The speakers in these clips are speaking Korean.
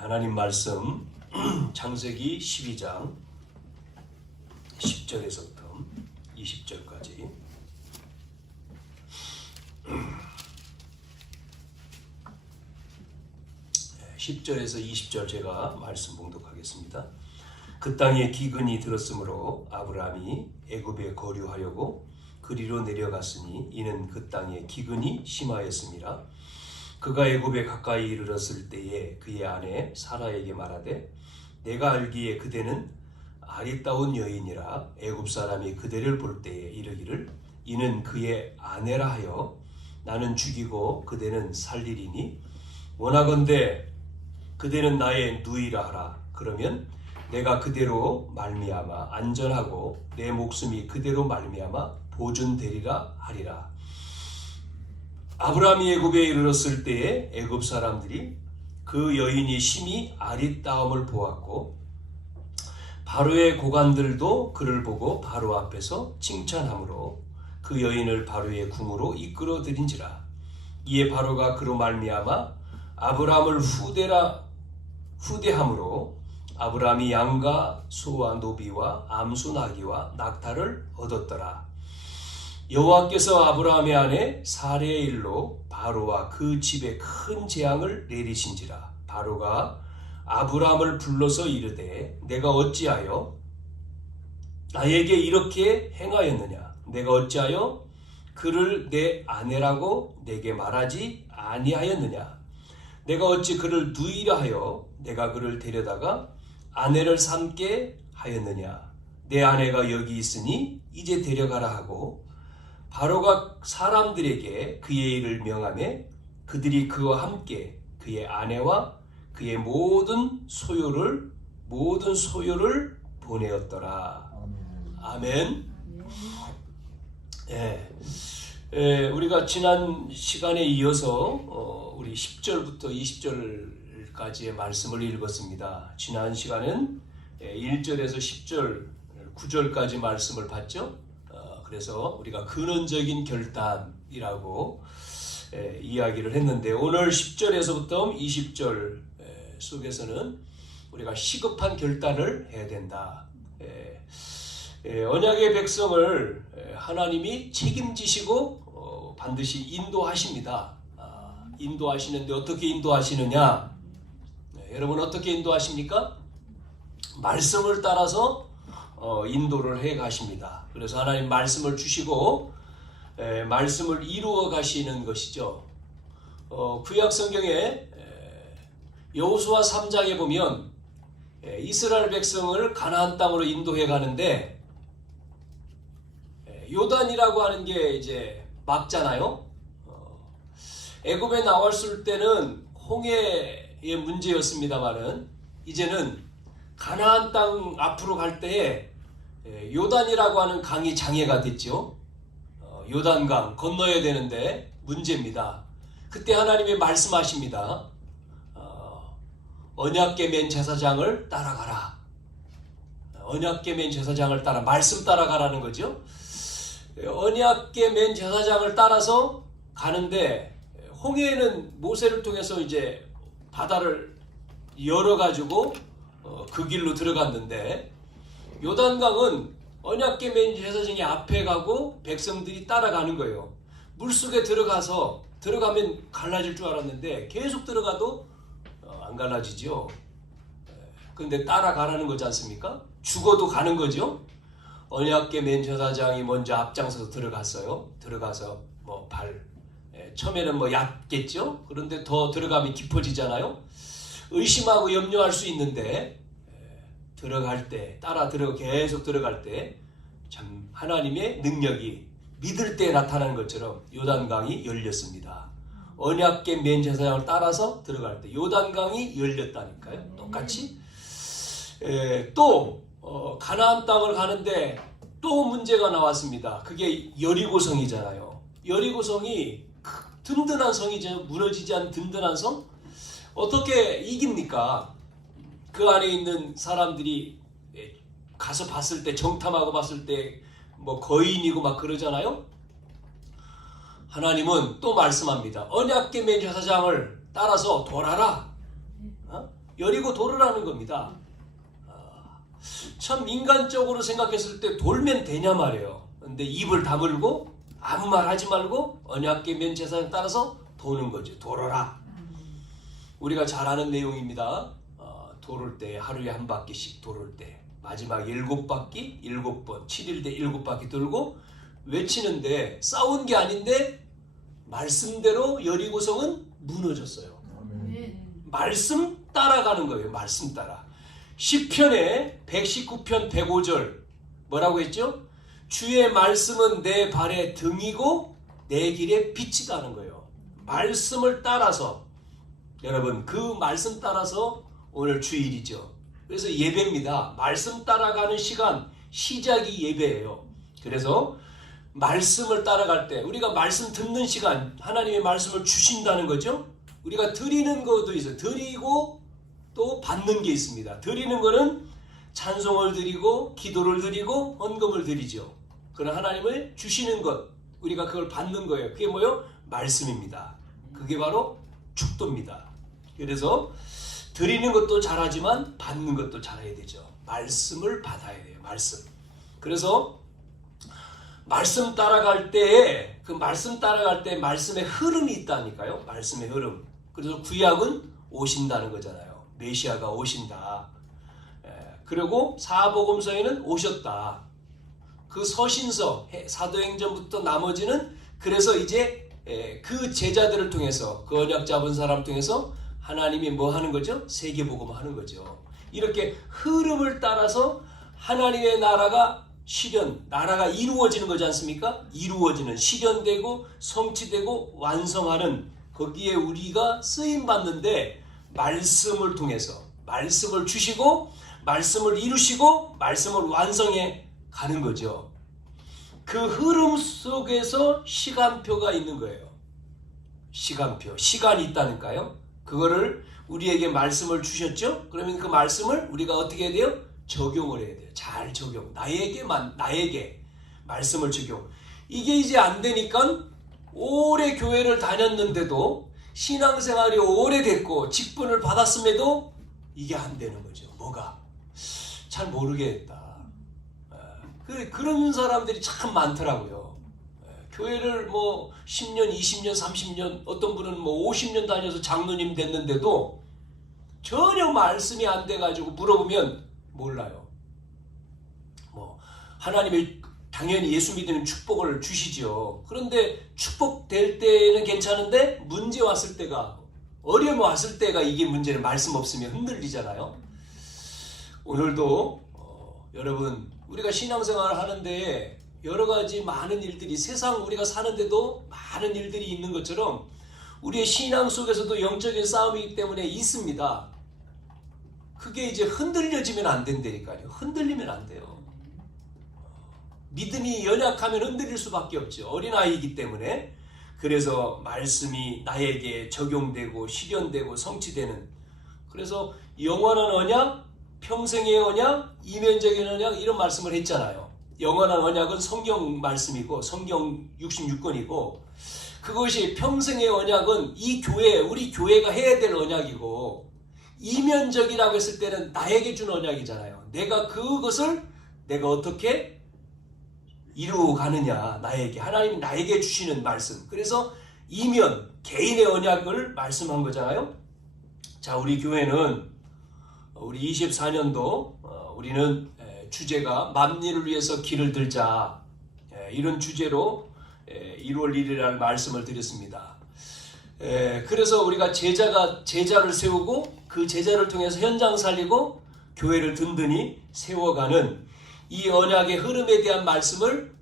하나님 말씀 창세기 12장 10절에서부터 20절까지 10절에서 20절 제가 말씀 봉독하겠습니다. 그 땅에 기근이 들었으므로 아브라함이 애굽에 거류하려고 그리로 내려갔으니 이는 그 땅에 기근이 심하였음이라. 그가 애굽에 가까이 이르렀을 때에 그의 아내 사라에게 말하되 내가 알기에 그대는 아리따운 여인이라 애굽 사람이 그대를 볼 때에 이르기를 이는 그의 아내라 하여 나는 죽이고 그대는 살리리니 원하건대 그대는 나의 누이라 하라. 그러면 내가 그대로 말미암아 안전하고 내 목숨이 그대로 말미암아 보존되리라 하리라. 아브라함이 애굽에 이르렀을 때에 애굽 사람들이 그 여인이 심히 아리따움을 보았고 바로의 고관들도 그를 보고 바로 앞에서 칭찬하므로 그 여인을 바로의 궁으로 이끌어 들인지라. 이에 바로가 그로 말미암아 아브라함을 후대함으로 아브라함이 양과 소와 노비와 암소 나귀와 낙타를 얻었더라. 여호와께서 아브라함의 아내 사레의 일로 바로와 그 집에 큰 재앙을 내리신지라. 바로가 아브라함을 불러서 이르되 내가 어찌하여 나에게 이렇게 행하였느냐? 내가 어찌하여 그를 내 아내라고 내게 말하지 아니하였느냐? 내가 어찌 그를 누이라 하여 내가 그를 데려다가 아내를 삼게 하였느냐? 내 아내가 여기 있으니 이제 데려가라 하고 바로가 사람들에게 그의 일을 명하매 그들이 그와 함께 그의 아내와 그의 모든 소유를 보내었더라. 아멘. 우리가 지난 시간에 이어서 우리 10절부터 20절까지의 말씀을 읽었습니다. 지난 시간은 1절에서 10절, 9절까지 말씀을 봤죠. 그래서 우리가 근원적인 결단이라고 이야기를 했는데 오늘 10절에서부터 20절 속에서는 우리가 시급한 결단을 해야 된다. 언약의 백성을 하나님이 책임지시고 반드시 인도하십니다. 인도하시는데 어떻게 인도하시느냐? 여러분 어떻게 인도하십니까? 말씀을 따라서 인도를 해 가십니다. 그래서 하나님 말씀을 주시고 말씀을 이루어 가시는 것이죠. 구약 성경에 여호수아 3장에 보면 이스라엘 백성을 가나안 땅으로 인도해 가는데 요단이라고 하는 게 이제 막잖아요. 애굽에 나왔을 때는 홍해의 문제였습니다만은 이제는 가나안 땅 앞으로 갈 때에 요단이라고 하는 강이 장애가 됐죠. 요단강 건너야 되는데 문제입니다. 그때 하나님이 말씀하십니다. 언약궤 맨 제사장을 따라가라. 언약궤 맨 제사장을 따라 말씀 따라가라는 거죠. 언약궤 맨 제사장을 따라서 가는데 홍해는 모세를 통해서 이제 바다를 열어가지고 그 길로 들어갔는데 요단강은 언약궤 맨 제사장이 앞에 가고 백성들이 따라가는 거예요. 물속에 들어가면 갈라질 줄 알았는데 계속 들어가도 안 갈라지죠. 그런데 따라가라는 거지 않습니까? 죽어도 가는 거죠. 언약궤 맨 제사장이 먼저 앞장서서 들어갔어요. 들어가서 처음에는 얕겠죠. 그런데 더 들어가면 깊어지잖아요. 의심하고 염려할 수 있는데 들어갈 때 계속 들어갈 때 참 하나님의 능력이 믿을 때 나타나는 것처럼 요단강이 열렸습니다. 언약궤 맨 제사장을 따라서 들어갈 때 요단강이 열렸다니까요. 똑같이 또 가나안 땅을 가는데 또 문제가 나왔습니다. 그게 여리고성이잖아요. 여리고성이 든든한 성이죠. 무너지지 않은 든든한 성. 어떻게 이깁니까? 그 안에 있는 사람들이 가서 봤을 때 정탐하고 봤을 때 거인이고 막 그러잖아요. 하나님은 또 말씀합니다. 언약궤 맨 제사장을 따라서 돌아라. 여리고 돌으라는 겁니다. 참 인간적으로 생각했을 때 돌면 되냐 말이에요. 근데 입을 다물고 아무 말 하지 말고 언약궤 면 제사장에 따라서 도는 거죠. 돌아라. 우리가 잘 아는 내용입니다. 돌을 때 하루에 한 바퀴씩 돌을 때 마지막 7바퀴 7번 7일 때 7바퀴 돌고 외치는데 싸운 게 아닌데 말씀대로 여리고성은 무너졌어요. 말씀 따라가는 거예요. 말씀 따라. 시편의 119편 105절 뭐라고 했죠? 주의 말씀은 내 발의 등이고 내 길의 빛이다는 거예요. 말씀을 따라서 여러분 그 말씀 따라서 오늘 주일이죠. 그래서 예배입니다. 말씀 따라가는 시간 시작이 예배예요. 그래서 말씀을 따라갈 때 우리가 말씀 듣는 시간 하나님의 말씀을 주신다는 거죠. 우리가 드리는 것도 있어요. 드리고 또 받는 게 있습니다. 드리는 거는 찬송을 드리고 기도를 드리고 헌금을 드리죠. 그런 하나님을 주시는 것 우리가 그걸 받는 거예요. 그게 뭐예요? 말씀입니다. 그게 바로 축도입니다. 그래서 드리는 것도 잘하지만 받는 것도 잘해야 되죠. 말씀을 받아야 돼요. 말씀. 그래서 말씀 따라갈 때 그 말씀 따라갈 때 말씀의 흐름이 있다니까요. 말씀의 흐름. 그래서 구약은 오신다는 거잖아요. 메시아가 오신다. 그리고 사복음서에는 오셨다. 그 서신서 사도행전부터 나머지는 그래서 이제 그 제자들을 통해서 그 언약 잡은 사람 통해서 하나님이 뭐 하는 거죠? 세계복음 하는 거죠. 이렇게 흐름을 따라서 하나님의 나라가 나라가 이루어지는 거지 않습니까? 이루어지는, 실현되고 성취되고 완성하는 거기에 우리가 쓰임받는데 말씀을 통해서 말씀을 주시고 말씀을 이루시고 말씀을 완성해 가는 거죠. 그 흐름 속에서 시간표가 있는 거예요. 시간표, 시간이 있다니까요. 그거를 우리에게 말씀을 주셨죠? 그러면 그 말씀을 우리가 어떻게 해야 돼요? 적용을 해야 돼요. 잘 적용. 나에게 말씀을 적용. 이게 이제 안 되니까 오래 교회를 다녔는데도 신앙생활이 오래됐고 직분을 받았음에도 이게 안 되는 거죠. 뭐가? 잘 모르겠다. 그런 사람들이 참 많더라고요. 교회를 뭐 10년, 20년, 30년, 어떤 분은 뭐 50년 다녀서 장로님 됐는데도 전혀 말씀이 안 돼가지고 물어보면 몰라요. 뭐 하나님이 당연히 예수 믿으면 축복을 주시죠. 그런데 축복될 때는 괜찮은데 문제 왔을 때가 어려움 왔을 때가 이게 문제는 말씀 없으면 흔들리잖아요. 오늘도 여러분 우리가 신앙생활을 하는데 여러 가지 많은 일들이 세상 우리가 사는데도 많은 일들이 있는 것처럼 우리의 신앙 속에서도 영적인 싸움이기 때문에 있습니다. 그게 이제 흔들려지면 안 된다니까요. 흔들리면 안 돼요. 믿음이 연약하면 흔들릴 수밖에 없죠. 어린아이이기 때문에. 그래서 말씀이 나에게 적용되고 실현되고 성취되는, 그래서 영원한 언약, 평생의 언약, 이면적인 언약 이런 말씀을 했잖아요. 영원한 언약은 성경 말씀이고 성경 66권이고 그것이 평생의 언약은 이 교회, 우리 교회가 해야 될 언약이고 이면적이라고 했을 때는 나에게 준 언약이잖아요. 내가 그것을 내가 어떻게 이루어가느냐, 나에게 하나님이 나에게 주시는 말씀. 그래서 이면 개인의 언약을 말씀한 거잖아요. 자, 우리 교회는 우리 24년도 우리는 주제가 만민을 위해서 길을 들자, 이런 주제로 1월 1일 날 말씀을 드렸습니다. 그래서 우리가 제자를 세우고 그 제자를 통해서 현장 살리고 교회를 든든히 세워가는 이 언약의 흐름에 대한 말씀을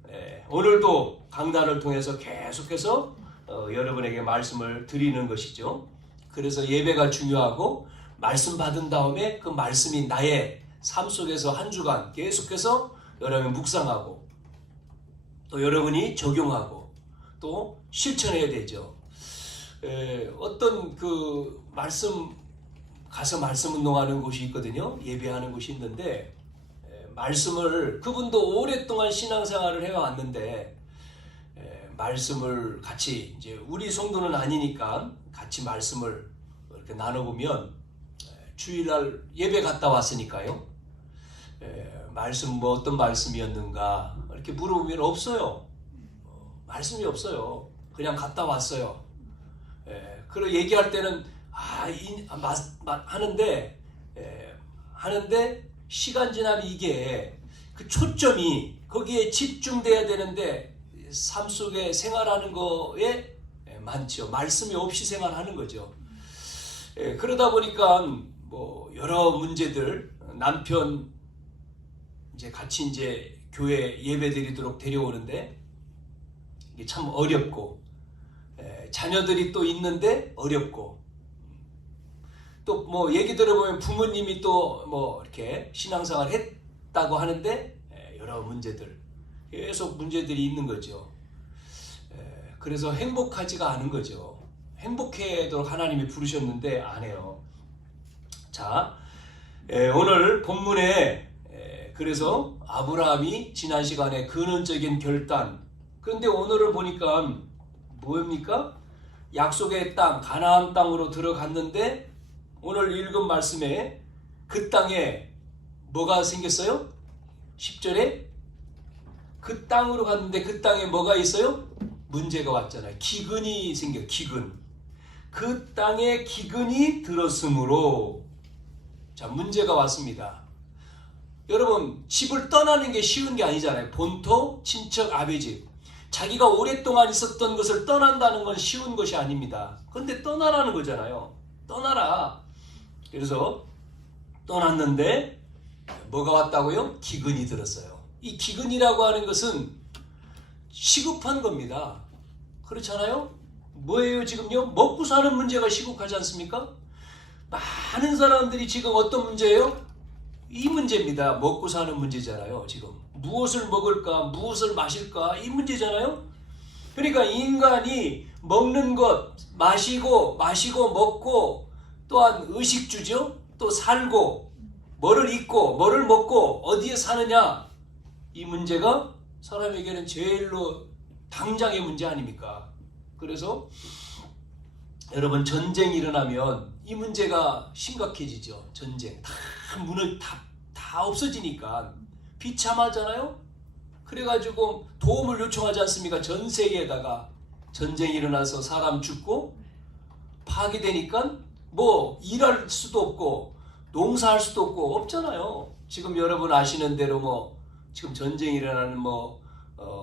오늘도 강단을 통해서 계속해서 여러분에게 말씀을 드리는 것이죠. 그래서 예배가 중요하고 말씀 받은 다음에 그 말씀이 나의 삶 속에서 한 주간 계속해서 여러분이 묵상하고 또 여러분이 적용하고 또 실천해야 되죠. 어떤 그 말씀 가서 말씀 운동하는 곳이 있거든요. 예배하는 곳이 있는데 말씀을, 그분도 오랫동안 신앙생활을 해왔는데 말씀을 같이, 이제 우리 성도는 아니니까 같이 말씀을 이렇게 나눠보면 주일날 예배 갔다 왔으니까요. 말씀 뭐 어떤 말씀이었는가 이렇게 물어보면 없어요. 말씀이 없어요. 그냥 갔다 왔어요. 그리고 얘기할 때는 하는데 시간 지나면 이게 그 초점이 거기에 집중돼야 되는데 삶 속에 생활하는 거에 많죠. 말씀이 없이 생활하는 거죠. 그러다 보니까 뭐 여러 문제들, 남편 이제 같이 이제 교회 예배드리도록 데려오는데 이게 참 어렵고, 자녀들이 또 있는데 어렵고, 또 뭐 얘기 들어보면 부모님이 또 뭐 이렇게 신앙생활 했다고 하는데 여러 문제들, 계속 문제들이 있는 거죠. 그래서 행복하지가 않은 거죠. 행복해도록 하나님이 부르셨는데 안 해요. 자, 오늘 본문에 그래서 아브라함이 지난 시간에 근원적인 결단, 그런데 오늘을 보니까 뭐입니까? 약속의 땅, 가나안 땅으로 들어갔는데 오늘 읽은 말씀에 그 땅에 뭐가 생겼어요? 10절에 그 땅으로 갔는데 그 땅에 뭐가 있어요? 문제가 왔잖아요. 기근이 생겨, 기근. 그 땅에 기근이 들었으므로, 자, 문제가 왔습니다. 여러분, 집을 떠나는 게 쉬운 게 아니잖아요. 본토, 친척, 아버지. 자기가 오랫동안 있었던 것을 떠난다는 건 쉬운 것이 아닙니다. 그런데 떠나라는 거잖아요. 떠나라. 그래서 떠났는데 뭐가 왔다고요? 기근이 들었어요. 이 기근이라고 하는 것은 시급한 겁니다. 그렇잖아요? 뭐예요 지금요? 먹고 사는 문제가 시급하지 않습니까? 많은 사람들이 지금 어떤 문제예요? 이 문제입니다. 먹고 사는 문제잖아요. 지금 무엇을 먹을까, 무엇을 마실까, 이 문제잖아요. 그러니까 인간이 먹는 것, 마시고 먹고, 또한 의식주죠. 또 살고, 뭐를 입고 뭐를 먹고 어디에 사느냐, 이 문제가 사람에게는 제일로 당장의 문제 아닙니까? 그래서 여러분, 전쟁이 일어나면 이 문제가 심각해지죠. 전쟁 다 없어지니까 비참하잖아요. 그래가지고 도움을 요청하지 않습니까? 전 세계에다가 전쟁이 일어나서 사람 죽고 파괴되니까 뭐 일할 수도 없고 농사할 수도 없고 없잖아요. 지금 여러분 아시는 대로 뭐 지금 전쟁이 일어나는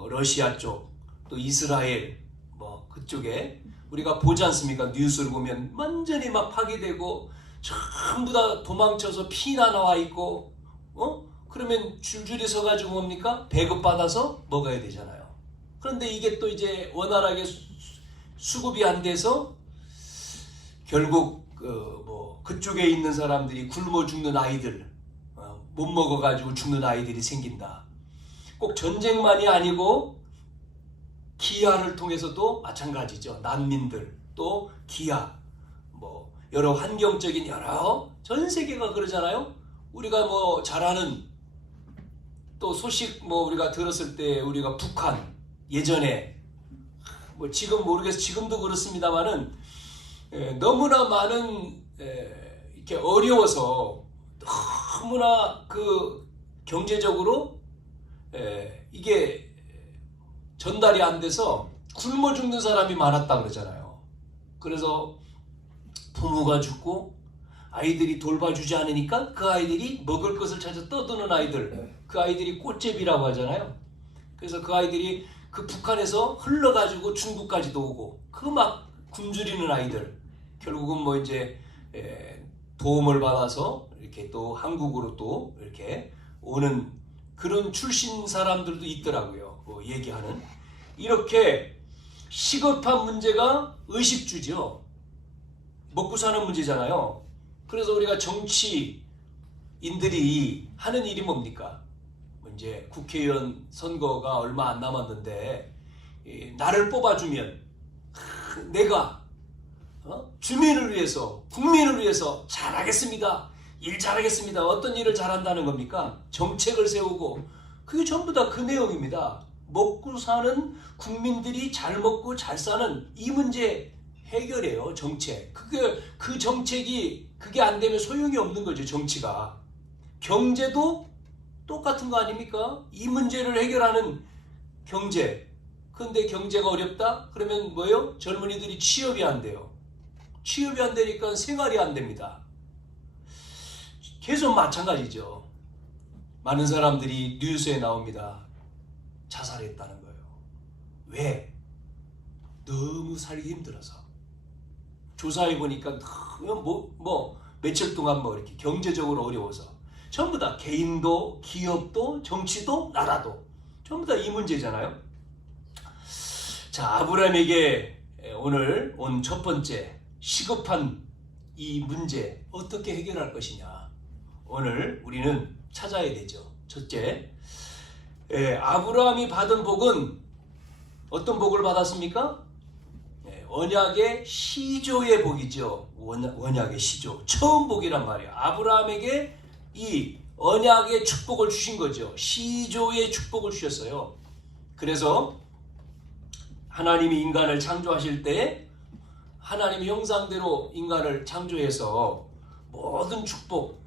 러시아 쪽, 또 이스라엘 뭐 그쪽에 우리가 보지 않습니까? 뉴스를 보면 완전히 막 파괴되고 전부 다 도망쳐서 피나 나와 있고, 그러면 줄줄이 서가지고 뭡니까? 배급받아서 먹어야 되잖아요. 그런데 이게 또 이제 원활하게 수급이 안 돼서 결국 그쪽에 있는 사람들이 굶어 죽는 아이들, 못 먹어가지고 죽는 아이들이 생긴다. 꼭 전쟁만이 아니고 기아를 통해서도 마찬가지죠. 난민들, 또 기아, 뭐 여러 환경적인 여러, 전 세계가 그러잖아요. 우리가 뭐 잘 아는 또 소식 뭐 우리가 들었을 때 우리가 북한 예전에 뭐 지금 모르겠어요. 지금도 그렇습니다만은 너무나 많은 이렇게 어려워서 너무나 그 경제적으로 이게 전달이 안 돼서 굶어 죽는 사람이 많았다 그러잖아요. 그래서 부모가 죽고 아이들이 돌봐주지 않으니까 그 아이들이 먹을 것을 찾아 떠드는 아이들, 그 아이들이 꽃제비라고 하잖아요. 그래서 그 아이들이 그 북한에서 흘러가지고 중국까지도 오고 그 막 굶주리는 아이들, 결국은 뭐 이제 도움을 받아서 이렇게 또 한국으로 또 이렇게 오는 그런 출신 사람들도 있더라고요. 뭐 얘기하는. 이렇게 시급한 문제가 의식주죠. 먹고 사는 문제잖아요. 그래서 우리가 정치인들이 하는 일이 뭡니까? 이제 국회의원 선거가 얼마 안 남았는데 나를 뽑아주면 내가 주민을 위해서, 국민을 위해서 잘하겠습니다. 일 잘하겠습니다. 어떤 일을 잘한다는 겁니까? 정책을 세우고, 그게 전부 다 그 내용입니다. 먹고 사는 국민들이 잘 먹고 잘 사는 이 문제 해결해요. 정책. 그 정책이 그게 안 되면 소용이 없는 거죠. 정치가. 경제도 똑같은 거 아닙니까? 이 문제를 해결하는 경제. 근데 경제가 어렵다? 그러면 뭐예요? 젊은이들이 취업이 안 돼요. 취업이 안 되니까 생활이 안 됩니다. 계속 마찬가지죠. 많은 사람들이 뉴스에 나옵니다. 자살했다는 거예요. 왜? 너무 살기 힘들어서. 조사해 보니까 며칠 동안 이렇게 경제적으로 어려워서 전부 다 개인도 기업도 정치도 나라도 전부 다 이 문제잖아요. 자, 아브라함에게 오늘 온 첫 번째 시급한 이 문제 어떻게 해결할 것이냐. 오늘 우리는 찾아야 되죠. 첫째, 아브라함이 받은 복은 어떤 복을 받았습니까? 언약의 시조의 복이죠. 언약의 시조. 처음 복이란 말이에요. 아브라함에게 이 언약의 축복을 주신 거죠. 시조의 축복을 주셨어요. 그래서 하나님이 인간을 창조하실 때 하나님의 형상대로 인간을 창조해서 모든 축복,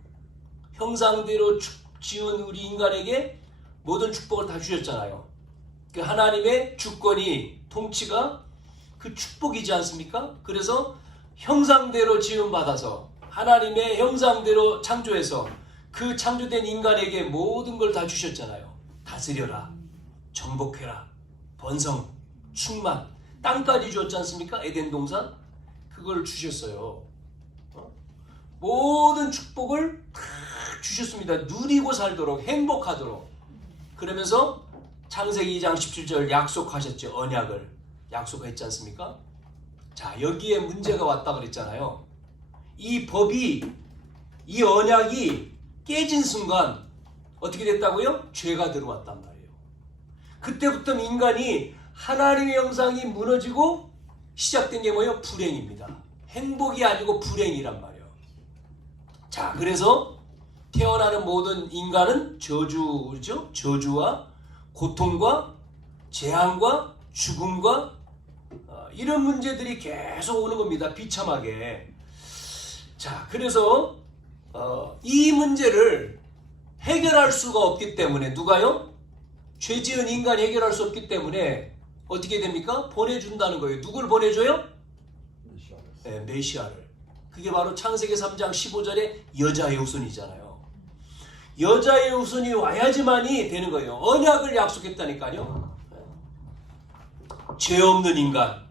형상대로 지은 우리 인간에게 모든 축복을 다 주셨잖아요. 그 하나님의 주권이, 통치가 그 축복이지 않습니까? 그래서 형상대로 지음받아서 하나님의 형상대로 창조해서 그 창조된 인간에게 모든 걸 다 주셨잖아요. 다스려라, 정복해라, 번성, 충만, 땅까지 주었지 않습니까? 에덴 동산 그걸 주셨어요. 모든 축복을 다 주셨습니다. 누리고 살도록, 행복하도록. 그러면서 창세기 2장 17절 약속하셨죠. 언약을 약속했지 않습니까? 자, 여기에 문제가 왔다 그랬잖아요. 이 법이, 이 언약이 깨진 순간 어떻게 됐다고요? 죄가 들어왔단 말이에요. 그때부터 인간이 하나님의 형상이 무너지고 시작된 게 뭐예요? 불행입니다. 행복이 아니고 불행이란 말이에요. 자, 그래서 태어나는 모든 인간은 저주죠. 저주와 고통과 재앙과 죽음과 이런 문제들이 계속 오는 겁니다. 비참하게. 자, 그래서 이 문제를 해결할 수가 없기 때문에 누가요? 죄지은 인간이 해결할 수 없기 때문에 어떻게 됩니까? 보내준다는 거예요. 누굴 보내줘요? 네, 메시아를. 그게 바로 창세기 3장 15절에 여자의 후손이잖아요. 여자의 후손이 와야지만이 되는 거예요. 언약을 약속했다니까요. 죄 없는 인간,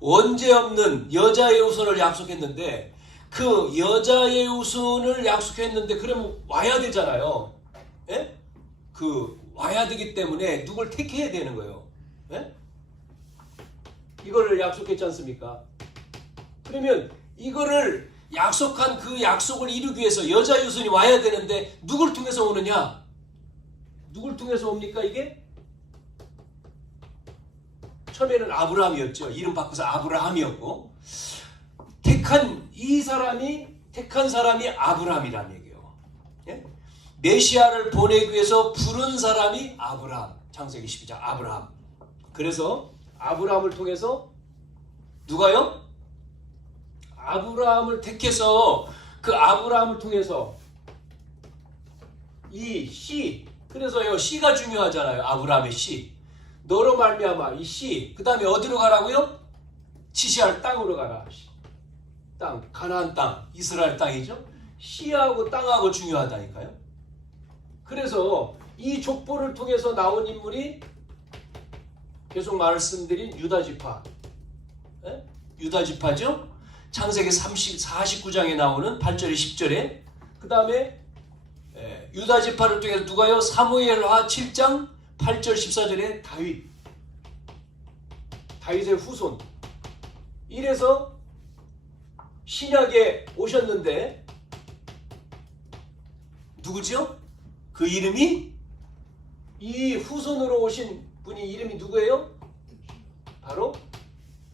원죄 없는 여자의 후손을 약속했는데 그 여자의 후손을 약속했는데 그러면 와야 되잖아요. 예? 와야 되기 때문에 누굴 택해야 되는 거예요. 예? 이거를 약속했지 않습니까? 그러면 이거를 약속한 그 약속을 이루기 위해서 여자의 후손이 와야 되는데 누굴 통해서 오느냐? 누굴 통해서 옵니까 이게? 처음에는 아브라함이었죠. 이름 바꿔서 아브라함이었고 택한 사람이 아브라함이라는 얘기예요. 예? 메시아를 보내기 위해서 부른 사람이 아브라함. 창세기 12장 아브라함. 그래서 아브라함을 통해서 누가요? 아브라함을 택해서 그 아브라함을 통해서 이 씨, 그래서요 씨가 중요하잖아요. 아브라함의 씨. 너로 말미암아 이 씨. 그 다음에 어디로 가라고요? 지시할 땅으로 가라. 땅, 가나안 땅, 이스라엘 땅이죠. 씨하고 땅하고 중요하다니까요. 그래서 이 족보를 통해서 나온 인물이 계속 말씀드린 유다지파. 예? 유다지파죠. 창세기 49장에 나오는 8절에 10절에 그 다음에 유다지파를 통해서 누가요? 사무엘하 7장 8절 14절에 다윗의 후손. 이래서 신약에 오셨는데 누구죠? 그 이름이 이 후손으로 오신 분이 이름이 누구예요? 바로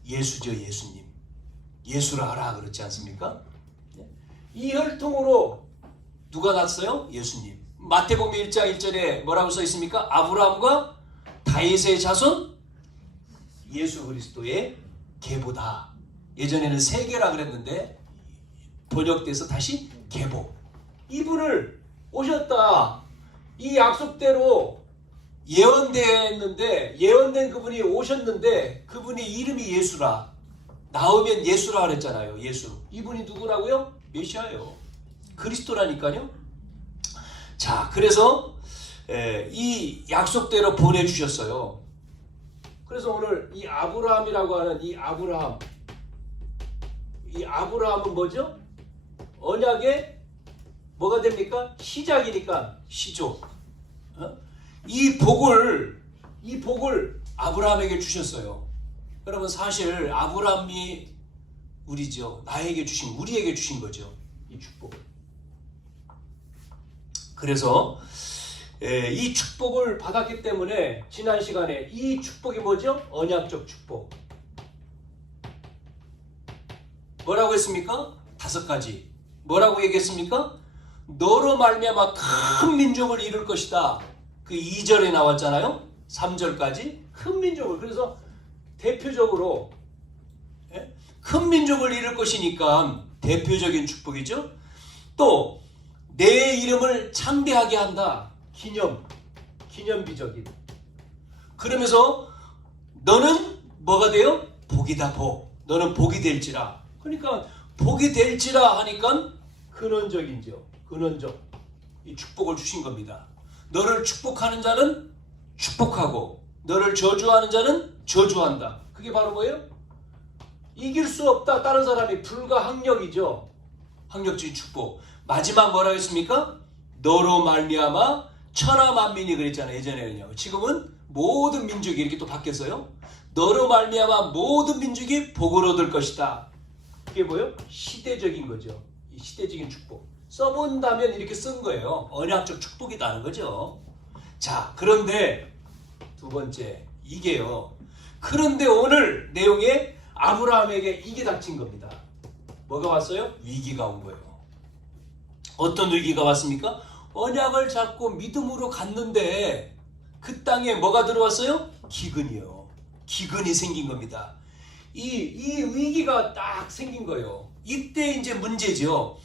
예수죠. 예수님. 예수를 알아 그렇지 않습니까? 이 혈통으로 누가 났어요? 예수님. 마태복음 1장 1절에 뭐라고 써 있습니까? 아브라함과 다윗의 자손 예수 그리스도의 계보다. 예전에는 세계라 그랬는데 번역돼서 다시 계보. 이분을 오셨다. 이 약속대로 예언됐는데 예언된 그분이 오셨는데 그분이 이름이 예수라. 나오면 예수라 그랬잖아요. 예수. 이분이 누구라고요? 메시아예요. 그리스도라니까요. 자, 그래서 이 약속대로 보내주셨어요. 그래서 오늘 이 아브라함이라고 하는 이 아브라함은 뭐죠? 언약의 뭐가 됩니까? 시작이니까 시조. 이 복을 아브라함에게 주셨어요. 여러분 사실 아브라함이 우리죠. 우리에게 주신 거죠. 이 축복을. 그래서 이 축복을 받았기 때문에 지난 시간에 이 축복이 뭐죠? 언약적 축복. 뭐라고 했습니까? 5가지. 뭐라고 얘기했습니까? 너로 말미암아 큰 민족을 이룰 것이다. 그 2절에 나왔잖아요. 3절까지 큰 민족을. 그래서 대표적으로 큰 민족을 이룰 것이니까 대표적인 축복이죠. 또 내 이름을 창대하게 한다. 기념비적인. 그러면서 너는 뭐가 돼요? 복이다. 복. 너는 복이 될지라. 그러니까 복이 될지라 하니까 근원적이죠. 근원적. 이 축복을 주신 겁니다. 너를 축복하는 자는 축복하고 너를 저주하는 자는 저주한다. 그게 바로 뭐예요? 이길 수 없다. 다른 사람이 불가항력이죠. 항력적인 축복. 마지막 뭐라고 했습니까? 너로 말미암아 천하 만민이 그랬잖아요. 예전에는요. 지금은 모든 민족이 이렇게 또 바뀌었어요. 너로 말미암아 모든 민족이 복을 얻을 것이다. 그게 뭐예요? 시대적인 거죠. 이 시대적인 축복. 써본다면 이렇게 쓴 거예요. 언약적 축복이라는 거죠. 자, 그런데 두 번째 이게요. 그런데 오늘 내용에 아브라함에게 이게 닥친 겁니다. 뭐가 왔어요? 위기가 온 거예요. 어떤 위기가 왔습니까? 언약을 잡고 믿음으로 갔는데 그 땅에 뭐가 들어왔어요? 기근이요. 기근이 생긴 겁니다. 이 위기가 딱 생긴 거예요. 이때 이제 문제죠.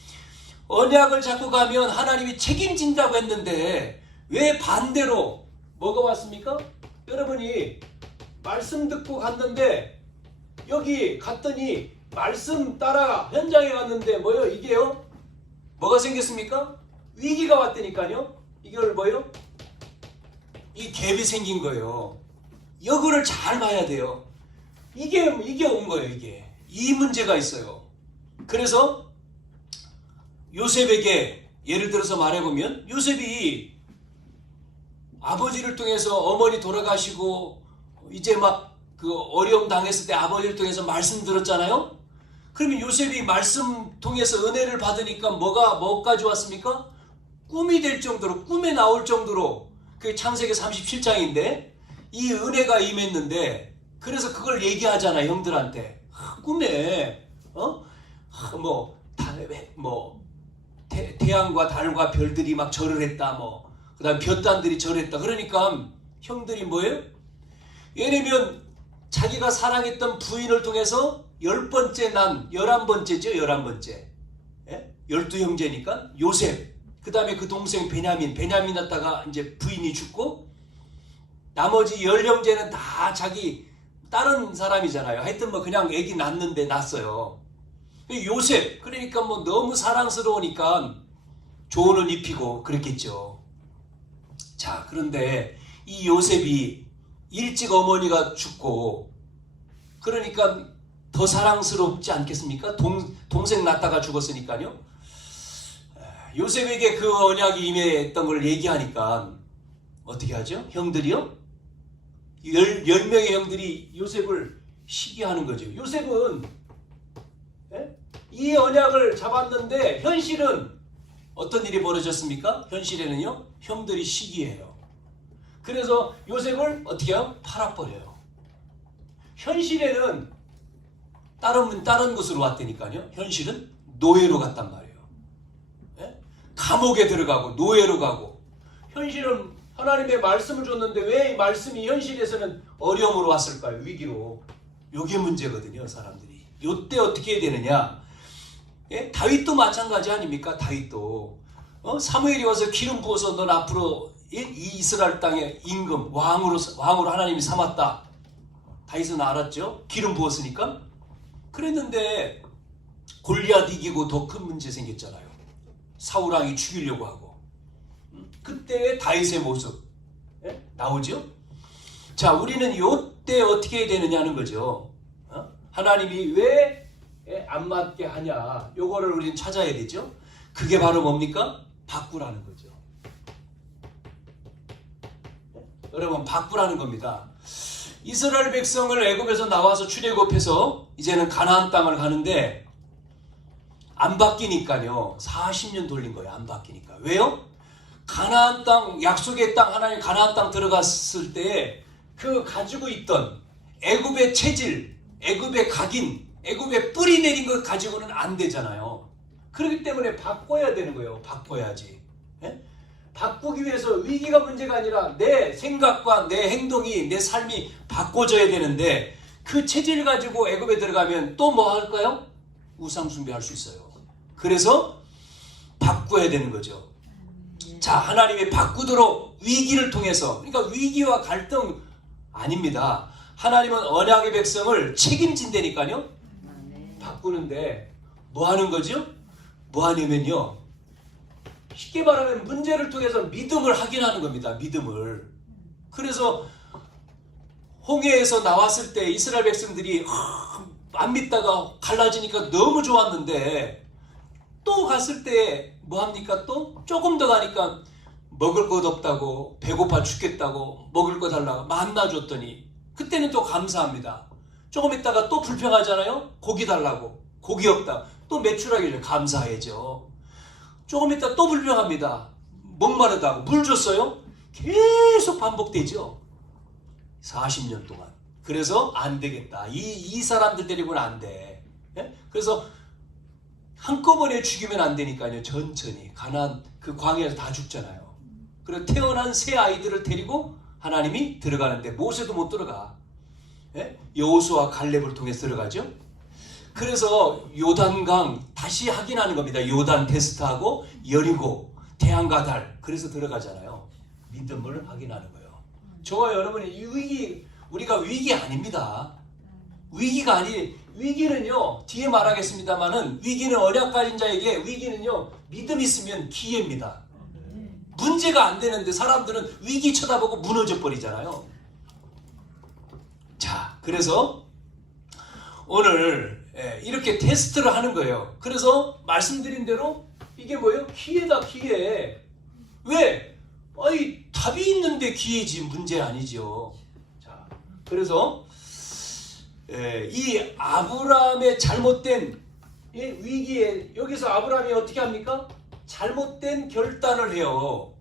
언약을 잡고 가면 하나님이 책임진다고 했는데 왜 반대로 뭐가 왔습니까? 여러분이 말씀 듣고 갔는데 여기 갔더니 말씀 따라 현장에 갔는데 뭐요? 이게요? 뭐가 생겼습니까? 위기가 왔다니까요. 이걸 뭐요? 이 갭이 생긴 거예요. 이거를 잘 봐야 돼요. 이게 온 거예요. 이게 이 문제가 있어요. 그래서 요셉에게 예를 들어서 말해보면 요셉이 아버지를 통해서 어머니 돌아가시고 이제 막 그 어려움 당했을 때 아버지를 통해서 말씀 들었잖아요. 그러면 요셉이 말씀 통해서 은혜를 받으니까 뭐까지 왔습니까? 꿈이 될 정도로, 꿈에 나올 정도로, 그게 창세기 37장인데 이 은혜가 임했는데 그래서 그걸 얘기하잖아 형들한테. 꿈에 태양과 달과 별들이 막 절을 했다. 그다음 볕단들이 절했다. 그러니까 형들이 뭐예요? 왜냐면 자기가 사랑했던 부인을 통해서 10번째 난 11번째죠. 11번째. 12형제니까 요셉. 그 다음에 그 동생 베냐민 낳다가 이제 부인이 죽고 나머지 10형제는 다 자기 다른 사람이잖아요. 하여튼 그냥 애기 낳는데 낳았어요. 요셉. 그러니까 너무 사랑스러우니까 조언을 입히고 그랬겠죠. 자, 그런데 이 요셉이 일찍 어머니가 죽고 그러니까 더 사랑스럽지 않겠습니까? 동생 낳다가 죽었으니까요. 요셉에게 그 언약이 임했던 걸 얘기하니까 어떻게 하죠? 형들이요? 10명의 형들이 요셉을 시기하는 거죠. 요셉은 이 언약을 잡았는데 현실은 어떤 일이 벌어졌습니까? 현실에는요. 형들이 시기해요. 그래서 요셉을 어떻게 해요? 팔아버려요. 현실에는 다른 곳으로 왔다니까요. 현실은 노예로 갔단 말이에요. 감옥에 들어가고 노예로 가고. 현실은 하나님의 말씀을 줬는데 왜 이 말씀이 현실에서는 어려움으로 왔을까요? 위기로. 이게 문제거든요. 사람들이. 요때 어떻게 해야 되느냐? 예? 다윗도 마찬가지 아닙니까? 다윗도 사무엘이 와서 기름 부어서 넌 앞으로 이 이스라엘 땅의 임금 왕으로 하나님이 삼았다. 다윗은 알았죠? 기름 부었으니까. 그랬는데 골리앗 이기고 더 큰 문제 생겼잖아요. 사울 왕이 죽이려고 하고. 그때 다윗의 모습 나오죠? 자, 우리는 요때 어떻게 해야 되느냐는 거죠. 하나님이 왜 안 맞게 하냐, 요거를 우리는 찾아야 되죠. 그게 바로 뭡니까? 바꾸라는 거죠. 여러분, 바꾸라는 겁니다. 이스라엘 백성을 애굽에서 나와서 출애굽해서 이제는 가나안 땅을 가는데 안 바뀌니까요. 40년 돌린 거예요. 안 바뀌니까. 왜요? 가나안 땅, 약속의 땅, 하나님 가나안 땅 들어갔을 때 그 가지고 있던 애굽의 체질, 애굽의 각인, 애굽의 뿌리 내린 것 가지고는 안 되잖아요. 그렇기 때문에 바꿔야 되는 거예요. 바꿔야지. 예? 바꾸기 위해서 위기가 문제가 아니라 내 생각과 내 행동이, 내 삶이 바꿔져야 되는데 그 체질 가지고 애굽에 들어가면 또 뭐 할까요? 우상 숭배할 수 있어요. 그래서 바꿔야 되는 거죠. 자, 하나님이 바꾸도록 위기를 통해서, 그러니까 위기와 갈등 아닙니다. 하나님은 언약의 백성을 책임진다니까요. 바꾸는데 뭐 하는 거죠? 뭐 하냐면요, 쉽게 말하면 문제를 통해서 믿음을 확인하는 겁니다. 믿음을. 그래서 홍해에서 나왔을 때 이스라엘 백성들이 안 믿다가 갈라지니까 너무 좋았는데 또 갔을 때 뭐 합니까? 또 조금 더 가니까 먹을 것 없다고, 배고파 죽겠다고, 먹을 거 달라고 만나 줬더니 그때는 또 감사합니다. 조금 있다가 또 불평하잖아요. 고기 달라고, 고기 없다. 또 매출하기를 감사해죠. 조금 있다 또 불평합니다. 목마르다고, 물 줬어요. 계속 반복되죠. 40년 동안. 그래서 안 되겠다. 이 사람들 데리고는 안 돼. 예? 그래서 한꺼번에 죽이면 안 되니까요. 천천히. 가나안 그 광야에서 다 죽잖아요. 그래서 태어난 새 아이들을 데리고 하나님이 들어가는데 모세도 못 들어가. 예? 여호수아 갈렙을 통해서 들어가죠. 그래서 요단강 다시 확인하는 겁니다. 요단 테스트하고 여리고, 대항가달. 그래서 들어가잖아요. 믿음을 확인하는 거예요. 저와 여러분이 이 위기, 우리가 위기 아닙니다. 위기가 위기는요, 뒤에 말하겠습니다만은, 위기는 언약 가진 자에게, 위기는요, 믿음 있으면 기회입니다. 문제가 안 되는데 사람들은 위기 쳐다보고 무너져 버리잖아요. 자, 그래서 오늘 이렇게 테스트를 하는 거예요. 그래서 말씀드린 대로 이게 뭐예요? 기회다, 기회. 왜? 아니, 답이 있는데 기회지, 문제 아니죠. 자, 그래서 이 아브라함의 잘못된 위기에, 여기서 아브라함이 어떻게 합니까? 잘못된 결단을 해요.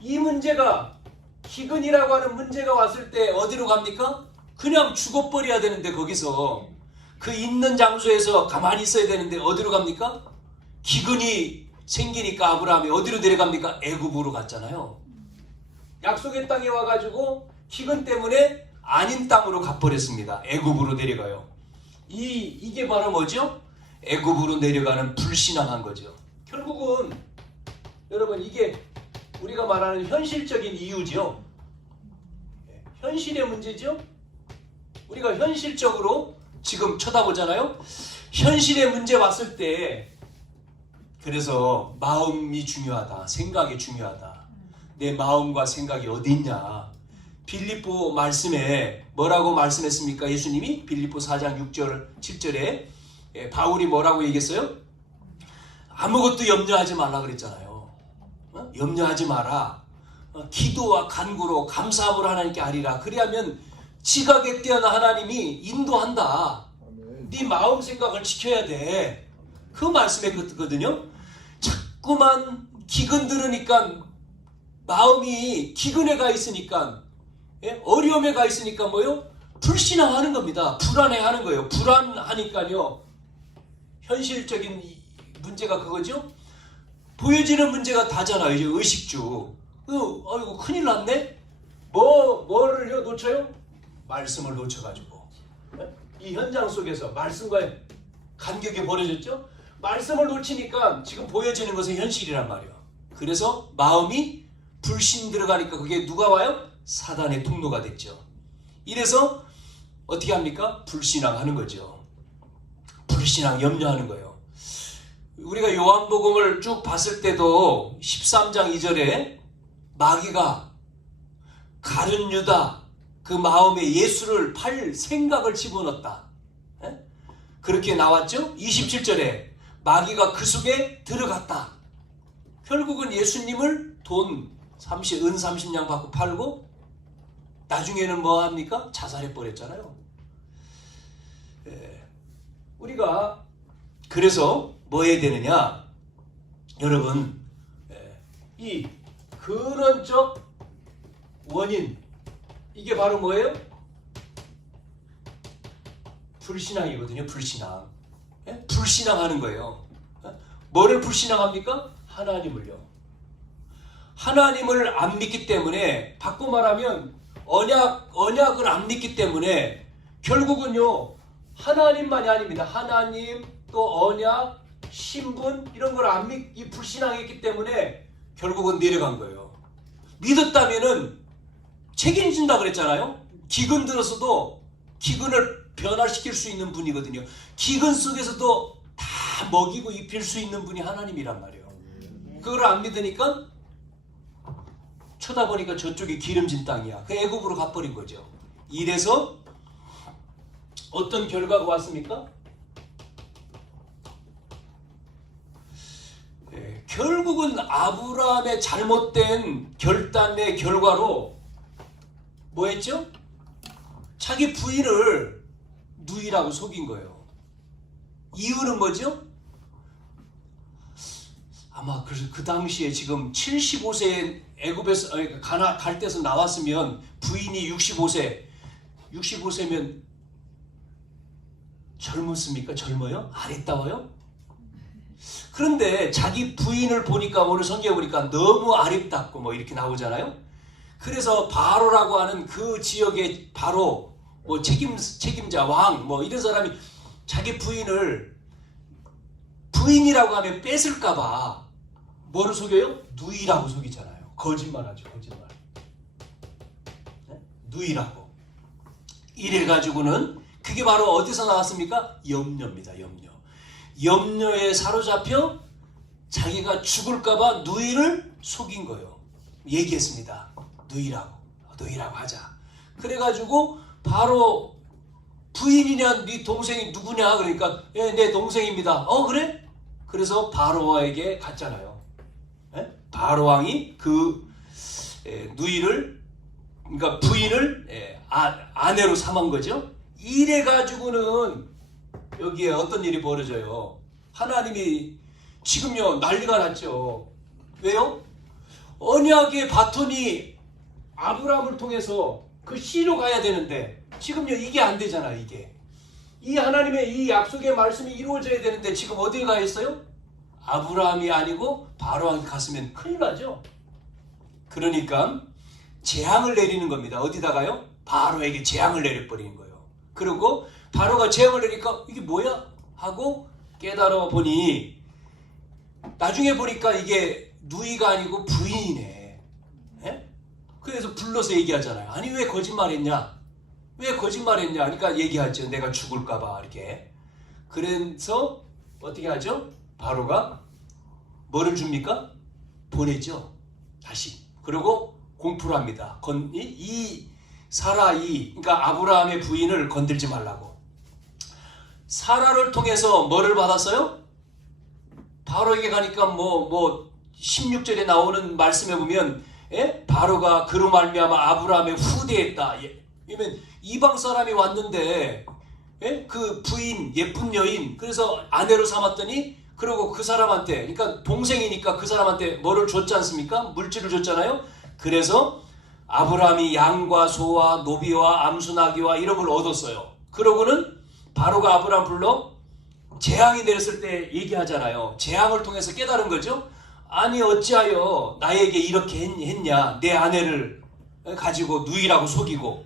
이 문제가, 기근이라고 하는 문제가 왔을 때 어디로 갑니까? 그냥 죽어버려야 되는데, 거기서 그 있는 장소에서 가만히 있어야 되는데 어디로 갑니까? 기근이 생기니까 아브라함이 어디로 내려갑니까? 애굽으로 갔잖아요. 약속의 땅에 와가지고 기근 때문에 아닌 땅으로 가버렸습니다. 애굽으로 내려가요. 이게 바로 뭐죠? 애굽으로 내려가는 불신앙한 거죠. 결국은 여러분, 이게 우리가 말하는 현실적인 이유죠. 현실의 문제죠. 우리가 현실적으로 지금 쳐다보잖아요. 현실의 문제 왔을 때, 그래서 마음이 중요하다, 생각이 중요하다. 내 마음과 생각이 어디 있냐. 빌립보 말씀에 뭐라고 말씀했습니까? 예수님이 빌립보 4장 6절 7절에 바울이 뭐라고 얘기했어요? 아무것도 염려하지 말라 그랬잖아요. 염려하지 마라. 기도와 간구로 감사함으로 하나님께 아리라. 그리하면 지각에 뛰어난 하나님이 인도한다. 네 마음 생각을 지켜야 돼. 그 말씀에 그거든요. 자꾸만 기근 들으니까, 마음이 기근에 가 있으니까, 어려움에 가 있으니까 뭐요? 불신앙하는 겁니다. 불안해하는 거예요. 불안하니까요. 현실적인 문제가 그거죠. 보여지는 문제가 다잖아요. 이제 의식주. 아이고 큰일 났네. 뭐를요 놓쳐요? 말씀을 놓쳐가지고. 이 현장 속에서 말씀과의 간격이 벌어졌죠. 말씀을 놓치니까 지금 보여지는 것은 현실이란 말이에요. 그래서 마음이 불신 들어가니까 그게 누가 와요? 사단의 통로가 됐죠. 이래서 어떻게 합니까? 불신앙하는 거죠. 불신앙 염려하는 거예요. 우리가 요한복음을 쭉 봤을 때도 13장 2절에 마귀가 가룟 유다 그 마음에 예수를 팔 생각을 집어넣었다. 그렇게 나왔죠. 27절에 마귀가 그 속에 들어갔다. 결국은 예수님을 돈 은 30냥 받고 팔고 나중에는 뭐 합니까? 자살해 버렸잖아요. 우리가 그래서 뭐 해야 되느냐? 여러분, 이 근원적 원인, 이게 바로 뭐예요? 불신앙이거든요. 불신앙. 불신앙하는 거예요. 뭐를 불신앙합니까? 하나님을요. 하나님을 안 믿기 때문에, 바꿔 말하면 언약을 안 믿기 때문에 결국은요, 하나님만이 아닙니다. 하나님, 또 언약, 신분 이런 걸 안 믿기, 불신앙했기 때문에 결국은 내려간 거예요. 믿었다면은 책임진다 그랬잖아요. 기근 들어서도 기근을 변화시킬 수 있는 분이거든요. 기근 속에서도 다 먹이고 입힐 수 있는 분이 하나님이란 말이에요. 그걸 안 믿으니까 쳐다보니까 저쪽이 기름진 땅이야. 그 애굽으로 가버린 거죠. 이래서 어떤 결과가 왔습니까? 결국은 아브라함의 잘못된 결단의 결과로 뭐 했죠? 자기 부인을 누이라고 속인 거예요. 이유는 뭐죠? 아마 그래서 그 당시에 지금 75세에 애굽에서 갈 때서 나왔으면 부인이 65세면 젊었습니까? 젊어요? 아리따워요? 그런데 자기 부인을 보니까 오늘 성경에 보니까 너무 아름답고 뭐 이렇게 나오잖아요. 그래서 바로라고 하는 그 지역의 바로 뭐 책임자 왕 뭐 이런 사람이 자기 부인을 부인이라고 하면 뺏을까봐 뭐를 속여요? 누이라고 속이잖아요. 거짓말하죠. 거짓말. 네? 누이라고. 이래가지고는 그게 바로 어디서 나왔습니까? 염려입니다. 염려. 염려에 사로잡혀 자기가 죽을까봐 누이를 속인 거예요. 얘기했습니다. 누이라고 하자. 그래가지고 바로 부인이냐 네 동생이 누구냐 그러니까 예, 내 동생입니다. 그래? 그래서 바로에게 갔잖아요. 예? 바로 왕이 그 누이를 그러니까 부인을 아내로 삼은 거죠. 이래가지고는 여기에 어떤 일이 벌어져요. 하나님이 지금요 난리가 났죠. 왜요? 언약의 바톤이 아브라함을 통해서 그 씨로 가야 되는데 지금요 이게 안 되잖아. 이게 이 하나님의 이 약속의 말씀이 이루어져야 되는데 지금 어디에 가 있어요? 아브라함이 아니고 바로왕이 갔으면 큰일 나죠. 그러니까 재앙을 내리는 겁니다. 어디다가요? 바로에게 재앙을 내려버리는 거예요. 그리고 바로가 재앙을 내리니까 이게 뭐야? 하고 깨달아 보니 나중에 보니까 이게 누이가 아니고 부인이네. 에? 그래서 불러서 얘기하잖아요. 아니 왜 거짓말했냐? 왜 거짓말했냐? 그러니까 얘기하죠. 내가 죽을까봐 이렇게. 그래서 어떻게 하죠? 바로가 뭐를 줍니까? 보내죠. 다시. 그리고 공포를 합니다. 그러니까 아브라함의 부인을 건들지 말라고. 사라를 통해서 뭐를 받았어요? 바로에게 가니까 뭐 16절에 나오는 말씀에 보면 바로가 그로 말미암아 아브라함의 후대했다. 왜냐면 이방 사람이 왔는데 그 부인 예쁜 여인 그래서 아내로 삼았더니 그리고 그 사람한테 그러니까 동생이니까 그 사람한테 뭐를 줬지 않습니까? 물질을 줬잖아요. 그래서 아브라함이 양과 소와 노비와 암수나귀와 이런 걸 얻었어요. 그러고는 바로가 아브라함 불러 재앙이 내렸을 때 얘기하잖아요. 재앙을 통해서 깨달은 거죠. 아니 어찌하여 나에게 이렇게 했냐. 내 아내를 가지고 누이라고 속이고.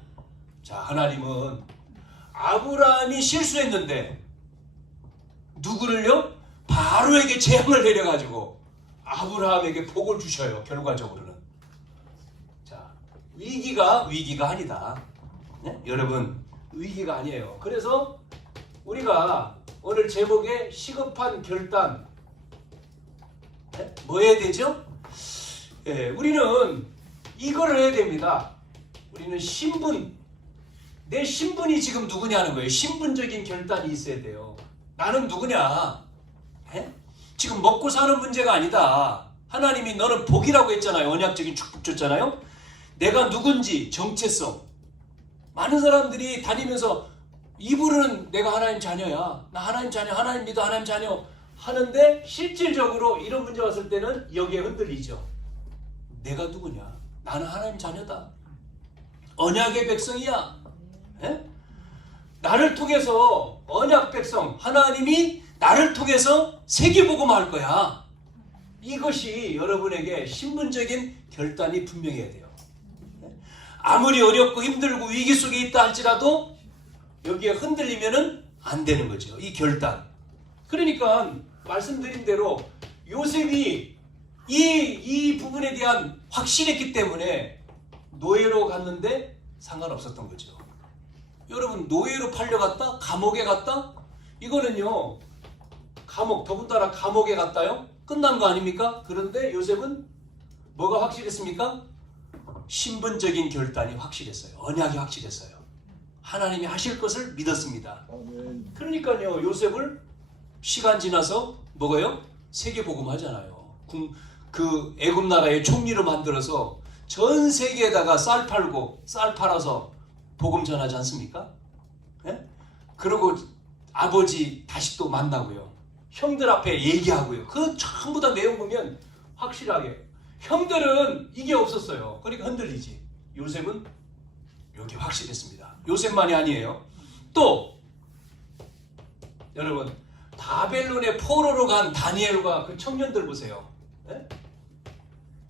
자, 하나님은 아브라함이 실수했는데 누구를요? 바로에게 재앙을 내려가지고 아브라함에게 복을 주셔요. 결과적으로는. 자, 위기가 아니다. 네? 여러분, 위기가 아니에요. 그래서 우리가 오늘 제목에 시급한 결단, 네? 뭐 해야 되죠? 예, 우리는 이걸 해야 됩니다. 우리는 신분, 내 신분이 지금 누구냐는 거예요. 신분적인 결단이 있어야 돼요. 나는 누구냐? 에? 지금 먹고 사는 문제가 아니다. 하나님이 너는 복이라고 했잖아요. 언약적인 축복 줬잖아요. 내가 누군지, 정체성. 많은 사람들이 다니면서 입으로는 내가 하나님 자녀야. 나 하나님 자녀, 하나님 믿어, 하나님 자녀 하는데 실질적으로 이런 문제 왔을 때는 여기에 흔들리죠. 내가 누구냐? 나는 하나님 자녀다. 언약의 백성이야. 에? 나를 통해서 언약 백성, 하나님이 나를 통해서 세계복음 할 거야. 이것이 여러분에게 신분적인 결단이 분명해야 돼요. 아무리 어렵고 힘들고 위기 속에 있다 할지라도 여기에 흔들리면은 안 되는 거죠. 이 결단. 그러니까 말씀드린 대로 요셉이 이 부분에 대한 확신했기 때문에 노예로 갔는데 상관없었던 거죠. 여러분, 노예로 팔려갔다? 감옥에 갔다? 이거는요, 감옥, 더군다나 감옥에 갔다요? 끝난 거 아닙니까? 그런데 요셉은 뭐가 확실했습니까? 신분적인 결단이 확실했어요. 언약이 확실했어요. 하나님이 하실 것을 믿었습니다. 그러니까요, 요셉을 시간 지나서 뭐가요? 세계복음 하잖아요. 그 애굽 나라의 총리로 만들어서 전 세계에다가 쌀 팔고 쌀 팔아서 복음 전하지 않습니까? 예? 그리고 아버지 다시 또 만나고요. 형들 앞에 얘기하고요. 그 전부 다 내용 보면 확실하게. 형들은 이게 없었어요. 그러니까 흔들리지. 요셉은 여기 확실했습니다. 요셉만이 아니에요. 또 여러분, 바벨론의 포로로 간 다니엘과 그 청년들 보세요. 예?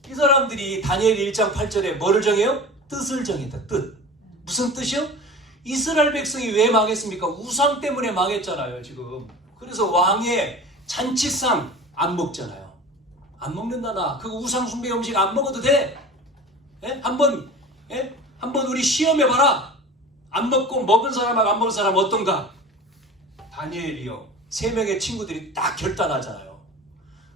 이 사람들이 다니엘 1장 8절에 뭐를 정해요? 뜻을 정했다. 뜻. 무슨 뜻이요? 이스라엘 백성이 왜 망했습니까? 우상 때문에 망했잖아요, 지금. 그래서 왕의 잔치상 안 먹잖아요. 안 먹는다, 나. 그 우상 숭배 음식 안 먹어도 돼. 예? 한번 우리 시험해봐라. 안 먹고 먹은 사람하고 안 먹은 사람 어떤가? 다니엘이요. 3명의 친구들이 딱 결단하잖아요.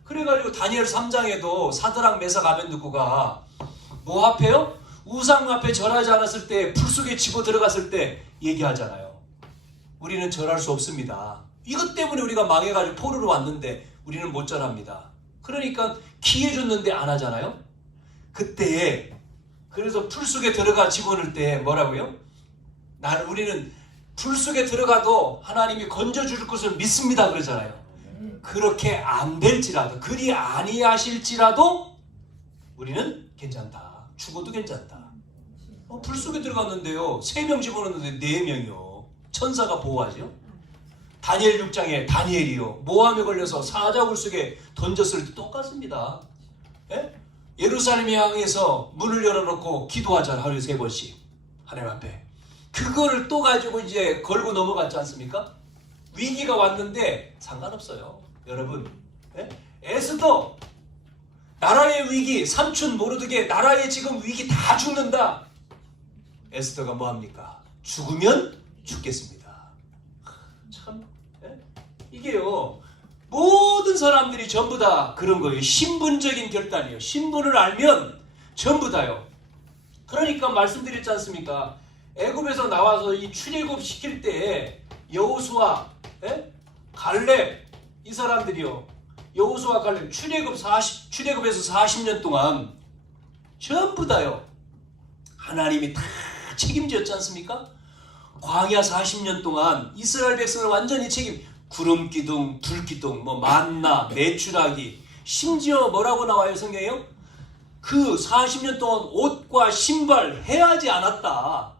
그래가지고 다니엘 3장에도 사드락 메삭 아벤느고가 뭐 앞에요? 우상 앞에 절하지 않았을 때, 풀 속에 집어 들어갔을 때 얘기하잖아요. 우리는 절할 수 없습니다. 이것 때문에 우리가 망해가지고 포로로 왔는데 우리는 못 절합니다. 그러니까 기회 줬는데 안 하잖아요. 그때 그래서 풀 속에 들어가 집어넣을 때 뭐라고요? 우리는 풀 속에 들어가도 하나님이 건져줄 것을 믿습니다 그러잖아요. 그렇게 안 될지라도, 그리 아니하실지라도 우리는 괜찮다. 죽어도 괜찮다. 불 속에 들어갔는데요. 3명 집어넣는데 4명이요. 천사가 보호하죠. 다니엘 6장에 다니엘이요. 모함에 걸려서 사자굴 속에 던졌을 때 똑같습니다. 예? 예루살렘 향해서 문을 열어놓고 기도하잖아. 하루에 3번씩. 하나님 앞에. 그거를 또 가지고 이제 걸고 넘어갔지 않습니까? 위기가 왔는데 상관없어요. 여러분. 예? 에스더. 나라의 위기, 삼촌 모르드게 나라의 지금 위기 다 죽는다. 에스더가 뭐합니까? 죽으면 죽겠습니다. 참, 이게요, 모든 사람들이 전부 다 그런 거예요. 신분적인 결단이에요. 신분을 알면 전부 다요. 그러니까 말씀드렸지 않습니까? 애굽에서 나와서 이 출애굽 시킬 때 여호수아, 갈렙 이 사람들이요. 여호수아 갈렙 출애굽에서 40년 동안 전부 다요. 하나님이 다 책임졌지 않습니까? 광야 40년 동안 이스라엘 백성을 완전히 구름 기둥, 불 기둥, 만나, 메추라기, 심지어 뭐라고 나와요 성경에요? 그 40년 동안 옷과 신발 해하지 않았다.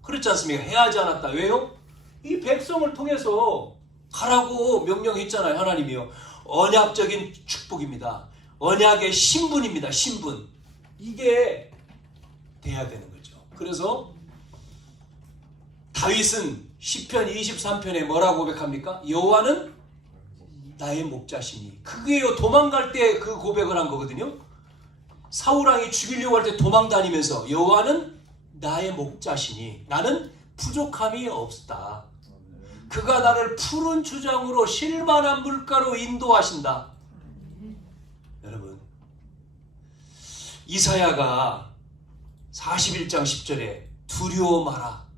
그렇지 않습니까? 해하지 않았다. 왜요? 이 백성을 통해서 가라고 명령했잖아요. 하나님이요. 언약적인 축복입니다. 언약의 신분입니다. 신분. 이게 돼야 되는 거죠. 그래서 다윗은 시편 23편에 뭐라고 고백합니까? 여호와는 나의 목자시니. 그게요, 도망갈 때 그 고백을 한 거거든요. 사울왕이 죽이려고 할 때 도망 다니면서 여호와는 나의 목자시니 나는 부족함이 없다. 그가 나를 푸른 주장으로 쉴만한 물가로 인도하신다. 여러분, 이사야가 41장 10절에 두려워 마라.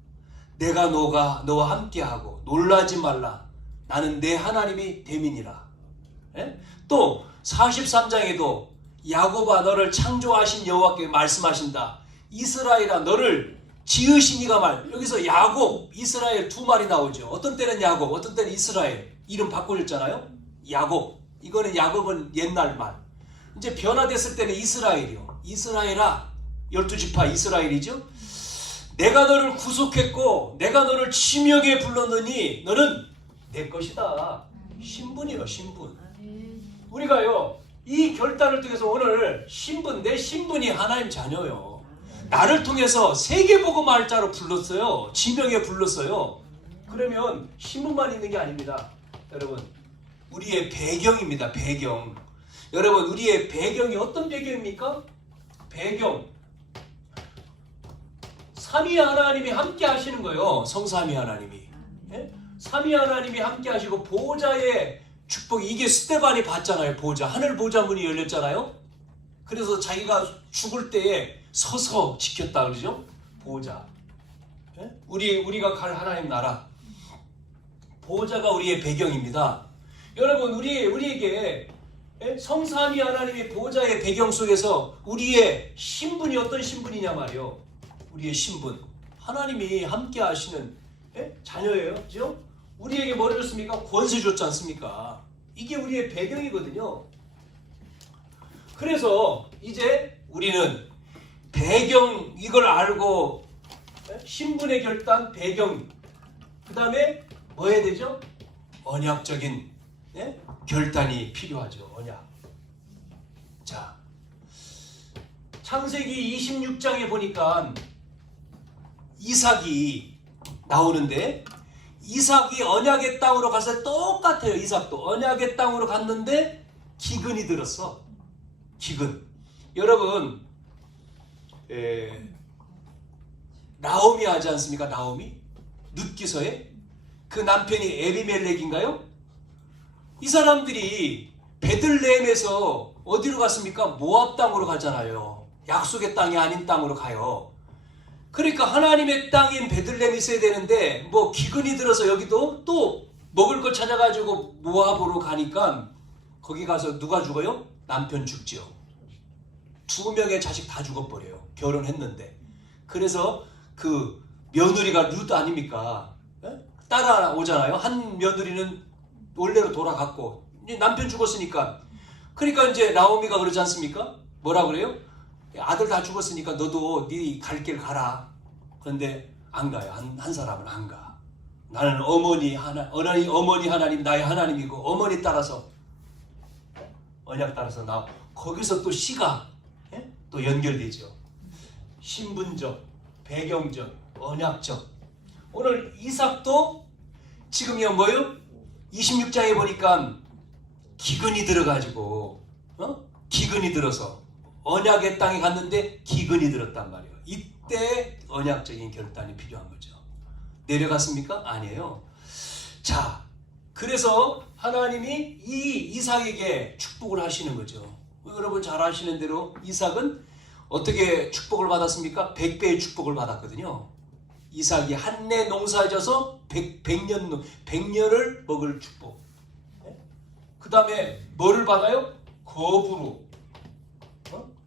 내가 너와 함께하고 놀라지 말라. 나는 내 하나님이 됨이니라. 예? 또 43장에도 야곱아 너를 창조하신 여호와께 말씀하신다. 이스라엘아 너를 지으신 이가 여기서 야곱, 이스라엘 두 말이 나오죠. 어떤 때는 야곱, 어떤 때는 이스라엘. 이름 바꾸셨잖아요. 야곱. 이거는 야곱은 옛날 말. 이제 변화됐을 때는 이스라엘이요. 이스라엘아, 12지파 이스라엘이죠. 내가 너를 구속했고 내가 너를 지명에 불렀느니 너는 내 것이다. 신분이요, 신분. 우리가요, 이 결단을 통해서 오늘 내 신분이 하나님 자녀요. 나를 통해서 세계복음할자로 불렀어요. 지명에 불렀어요. 그러면 신분만 있는 게 아닙니다. 여러분, 우리의 배경입니다. 배경. 여러분, 우리의 배경이 어떤 배경입니까? 배경. 삼위 하나님이 함께 하시는 거예요. 성삼위 하나님이. 예? 삼위 하나님이 함께 하시고 보호자의 축복. 이게 스데반이 봤잖아요. 보호자. 하늘 보호자 문이 열렸잖아요. 그래서 자기가 죽을 때에 서서 지켰다 그러죠. 보호자. 예? 우리가 갈 하나님 나라. 보호자가 우리의 배경입니다. 여러분, 우리에게 성삼위 하나님의 보호자의 배경 속에서 우리의 신분이 어떤 신분이냐 말이에요. 우리의 신분. 하나님이 함께 하시는 자녀예요. 그죠? 우리에게 뭐 줬습니까? 권세 줬지 않습니까? 이게 우리의 배경이거든요. 그래서 이제 우리는 배경, 이걸 알고 신분의 결단, 배경, 그 다음에 뭐 해야 되죠? 언약적인 결단이 필요하죠. 언약. 자, 창세기 26장에 보니까 이삭이 나오는데, 이삭이 언약의 땅으로 가서 똑같아요. 이삭도 언약의 땅으로 갔는데 기근이 들었어. 기근. 여러분, 나오미 하지 않습니까? 나오미? 룻기서에 그 남편이 에비멜렉인가요? 이 사람들이 베들레헴에서 어디로 갔습니까? 모압 땅으로 가잖아요. 약속의 땅이 아닌 땅으로 가요. 그러니까 하나님의 땅인 베들레헴이 있어야 되는데 뭐 기근이 들어서 여기도 또 먹을 거 찾아가지고 모압으로 가니까 거기 가서 누가 죽어요? 남편 죽지요. 2명의 자식 다 죽어버려요. 결혼했는데. 그래서 그 며느리가 룻 아닙니까? 따라오잖아요. 한 며느리는 원래로 돌아갔고 남편 죽었으니까. 그러니까 이제 나오미가 그러지 않습니까? 뭐라 그래요? 아들 다 죽었으니까 너도 네 갈 길 가라. 그런데 안 가요. 한 사람은 안 가. 나는 어머니 하나님 나의 하나님이고 어머니 따라서 언약 따라서 나 거기서 또 시가 또 연결되죠. 신분적, 배경적, 언약적. 오늘 이삭도 지금이요 뭐요? 26장에 보니까 기근이 들어가지고 기근이 들어서 언약의 땅에 갔는데 기근이 들었단 말이에요. 이때 언약적인 결단이 필요한 거죠. 내려갔습니까? 아니에요. 자, 그래서 하나님이 이 이삭에게 축복을 하시는 거죠. 여러분 잘 아시는 대로 이삭은 어떻게 축복을 받았습니까? 100배의 축복을 받았거든요. 이삭이 한 해 농사에 져서 100년을 먹을 축복. 그 다음에 뭐를 받아요? 거부로.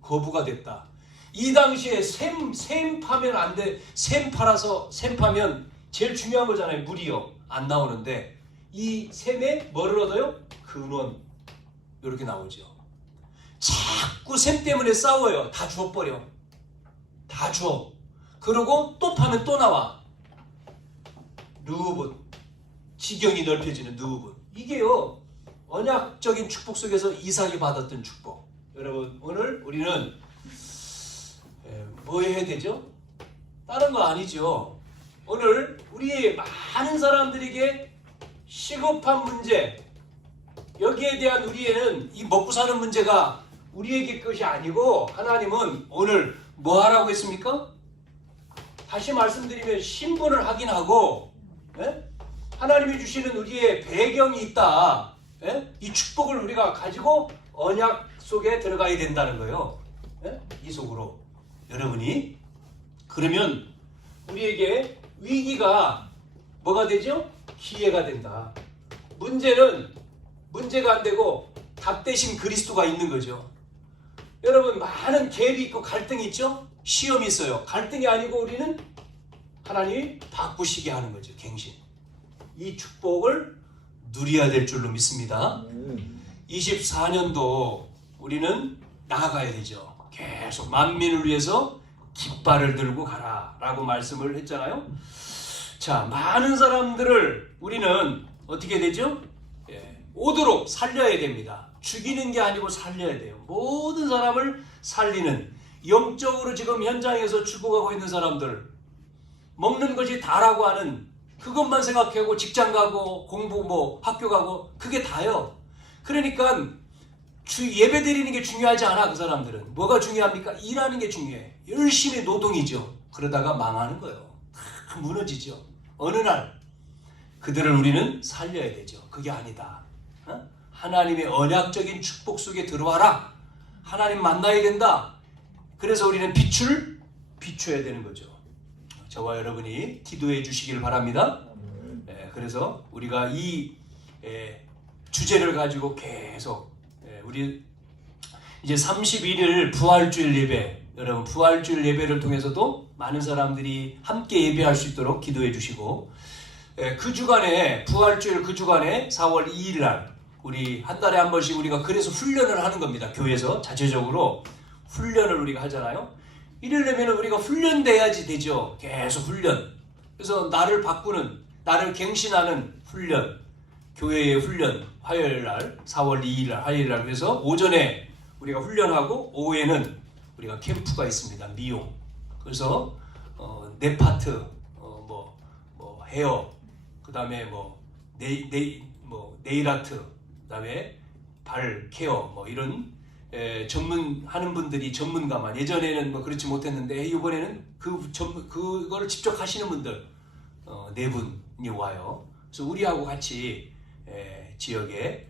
거부가 됐다. 이 당시에 샘 파면 안 돼. 샘 파면 제일 중요한 거잖아요. 물이요. 안 나오는데 이 샘에 뭐를 얻어요? 근원. 이렇게 나오죠. 자꾸 샘 때문에 싸워요. 다 주워버려. 다 주워. 그러고 또 파면 또 나와. 누분. 지경이 넓혀지는 누분. 이게요. 언약적인 축복 속에서 이삭이 받았던 축복. 여러분 오늘 우리는 뭐 해야 되죠? 다른 거 아니죠. 오늘 우리 많은 사람들에게 시급한 문제, 여기에 대한 우리에는 이 먹고 사는 문제가 우리에게 것이 아니고 하나님은 오늘 뭐 하라고 했습니까? 다시 말씀드리면 신분을 확인하고, 예? 하나님이 주시는 우리의 배경이 있다. 예? 이 축복을 우리가 가지고 언약 속에 들어가야 된다는 거예요. 예? 이 속으로. 여러분이 그러면 우리에게 위기가 뭐가 되죠? 기회가 된다. 문제는 문제가 안 되고 답 대신 그리스도가 있는 거죠. 여러분 많은 갭이 있고 갈등이 있죠? 시험이 있어요. 갈등이 아니고 우리는 하나님이 바꾸시게 하는 거죠. 갱신. 이 축복을 누려야 될 줄로 믿습니다. 24년도 우리는 나아가야 되죠. 계속 만민을 위해서 깃발을 들고 가라 라고 말씀을 했잖아요. 자, 많은 사람들을 우리는 어떻게 되죠? 오도록 살려야 됩니다. 죽이는 게 아니고 살려야 돼요. 모든 사람을 살리는, 영적으로 지금 현장에서 죽어가고 있는 사람들, 먹는 것이 다라고 하는 그것만 생각하고 직장 가고 공부 학교 가고 그게 다요. 그러니까 예배 드리는 게 중요하지 않아. 그 사람들은 뭐가 중요합니까? 일하는 게 중요해. 열심히 노동이죠. 그러다가 망하는 거예요. 다 무너지죠. 어느 날 그들을 우리는 살려야 되죠. 그게 아니다. 하나님의 언약적인 축복 속에 들어와라. 하나님 만나야 된다. 그래서 우리는 빛을 비춰야 되는 거죠. 저와 여러분이 기도해 주시길 바랍니다. 그래서 우리가 이 주제를 가지고 계속 우리 이제 31일 부활주일 예배, 여러분 부활주일 예배를 통해서도 많은 사람들이 함께 예배할 수 있도록 기도해 주시고, 그 주간에 부활주일 그 주간에 4월 2일 날 우리 한 달에 한 번씩 우리가 그래서 훈련을 하는 겁니다. 교회에서 자체적으로 훈련을 우리가 하잖아요. 이러려면 우리가 훈련돼야지 되죠. 계속 훈련. 그래서 나를 바꾸는, 나를 갱신하는 훈련, 교회의 훈련, 화요일 날 4월 2일 날 화요일 날. 그래서 오전에 우리가 훈련하고 오후에는 우리가 캠프가 있습니다. 미용. 그래서 네 파트, 헤어, 그 다음에 네일 아트, 그 다음에 발 케어, 이런 전문하는 분들이 전문가만. 예전에는 그렇지 못했는데 이번에는 그거를 직접 하시는 분들 네 분이 와요. 그래서 우리하고 같이 지역에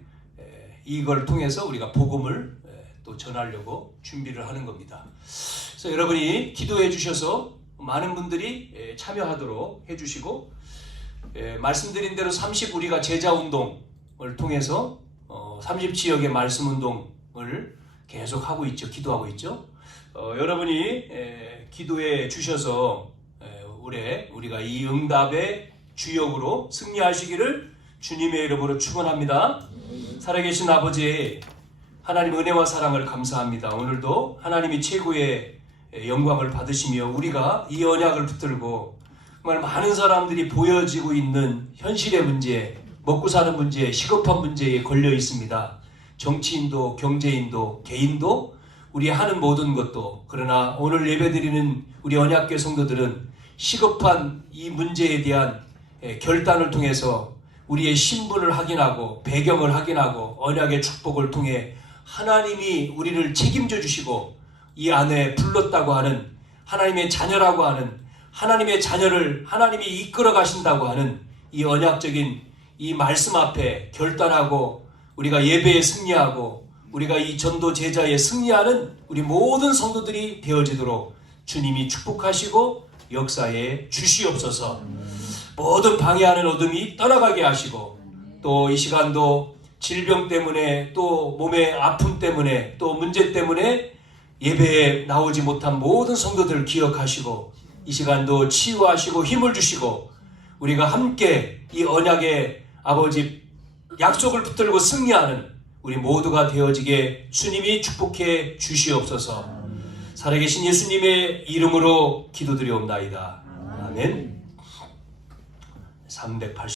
이걸 통해서 우리가 복음을 또 전하려고 준비를 하는 겁니다. 그래서 여러분이 기도해 주셔서 많은 분들이 참여하도록 해주시고, 말씀드린 대로 30 우리가 제자운동을 통해서 30지역의 말씀운동을 계속 하고 있죠. 기도하고 있죠. 여러분이 기도해 주셔서 올해 우리가 이 응답의 주역으로 승리하시기를 주님의 이름으로 축원합니다. 살아계신 아버지, 하나님 은혜와 사랑을 감사합니다. 오늘도 하나님이 최고의 영광을 받으시며 우리가 이 언약을 붙들고 정말 많은 사람들이 보여지고 있는 현실의 문제, 먹고 사는 문제, 시급한 문제에 걸려 있습니다. 정치인도 경제인도 개인도 우리 하는 모든 것도. 그러나 오늘 예배드리는 우리 언약궤 성도들은 시급한 이 문제에 대한 결단을 통해서 우리의 신분을 확인하고 배경을 확인하고 언약의 축복을 통해 하나님이 우리를 책임져 주시고 이 안에 불렀다고 하는 하나님의 자녀라고 하는 하나님의 자녀를 하나님이 이끌어 가신다고 하는 이 언약적인 이 말씀 앞에 결단하고 우리가 예배에 승리하고 우리가 이 전도 제자에 승리하는 우리 모든 성도들이 되어지도록 주님이 축복하시고 역사에 주시옵소서. 모든 방해하는 어둠이 떠나가게 하시고 또 이 시간도 질병 때문에 또 몸의 아픔 때문에 또 문제 때문에 예배에 나오지 못한 모든 성도들 기억하시고 이 시간도 치유하시고 힘을 주시고 우리가 함께 이 언약의 아버지 약속을 붙들고 승리하는 우리 모두가 되어지게 주님이 축복해 주시옵소서. 살아계신 예수님의 이름으로 기도드리옵나이다. 아멘. 380